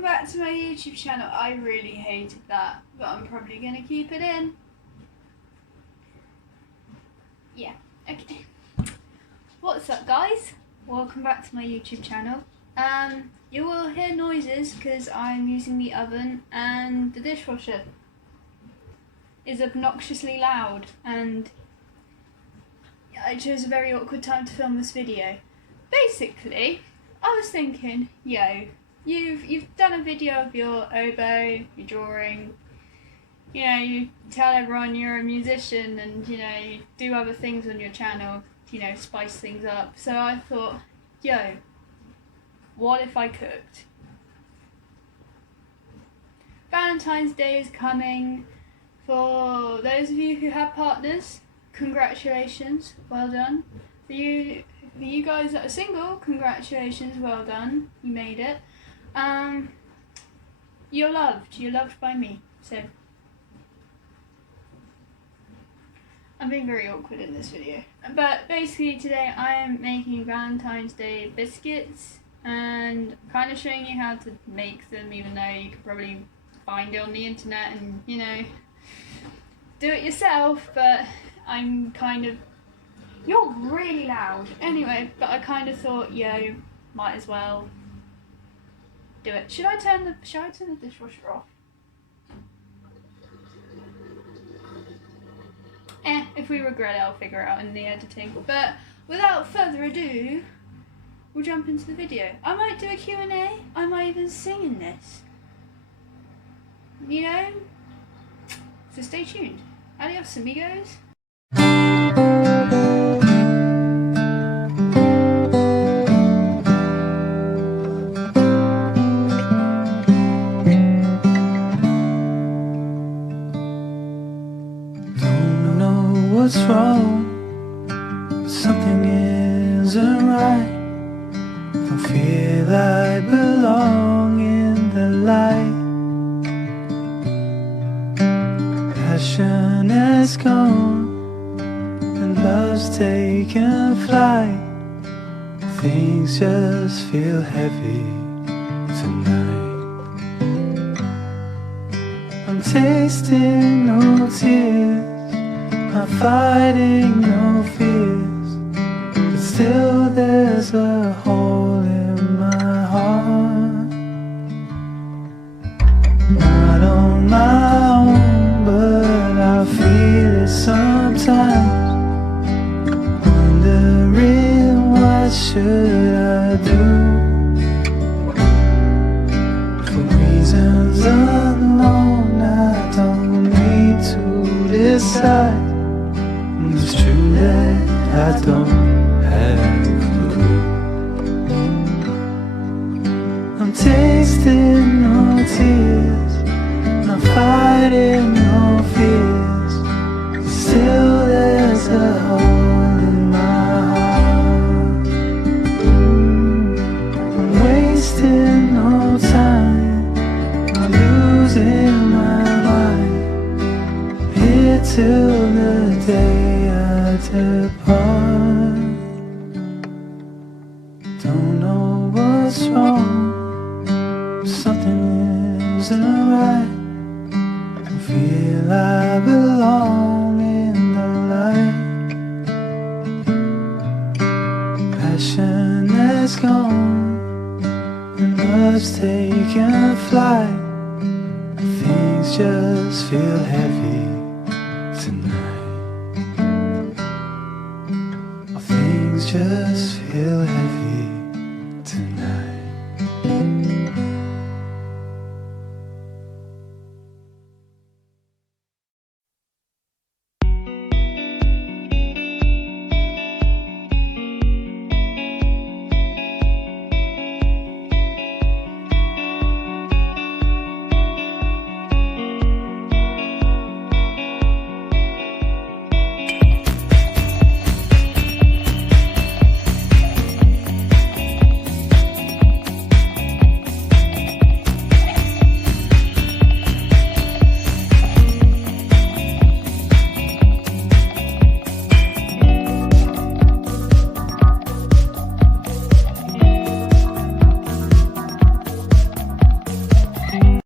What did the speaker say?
welcome back to my YouTube channel. I really hated that, but I'm probably going to keep it in. Yeah, okay. What's up, guys? Welcome back to my YouTube channel. You will hear noises because I'm using the oven and the dishwasher is obnoxiously loud, and I chose a very awkward time to film this video. Basically, I was thinking, you've done a video of your oboe, your drawing, you tell everyone you're a musician, and you do other things on your channel, spice things up. So I thought, what if I cooked? Valentine's Day is coming. For those of you who have partners, congratulations, well done. For you guys that are single, congratulations, well done, you made it. You're loved by me. So I'm being very awkward in this video. But basically today I am making Valentine's Day biscuits and kind of showing you how to make them, even though you could probably find it on the internet and do it yourself, but I'm kind of, you're really loud. Anyway, but I kind of thought, might as well do it. Should I turn the dishwasher off? If we regret it, I'll figure it out in the editing. But without further ado, we'll jump into the video. I might do a Q&A. I might even sing in this. So stay tuned. Adios, amigos. Don't know what's wrong, something isn't right. Don't feel I belong in the light. Passion has gone and love's taken flight. Things just feel heavy tonight. I'm tasting no tears, I'm fighting no fears, but still there's a hole in my heart. Not on my own, but I feel it sometimes. Wondering what should I do? For reasons unknown, I don't need to decide. It's true that I don't have a clue. I'm tasting no tears, I'm fighting no fears, still there's a hole in my heart. I'm wasting no time, I'm losing my mind, here till the day I depart. Don't know what's wrong, something isn't right. Don't feel I belong in the light. Passion has gone and love's taken flight. Things just feel heavy tonight. Things just feel heavy.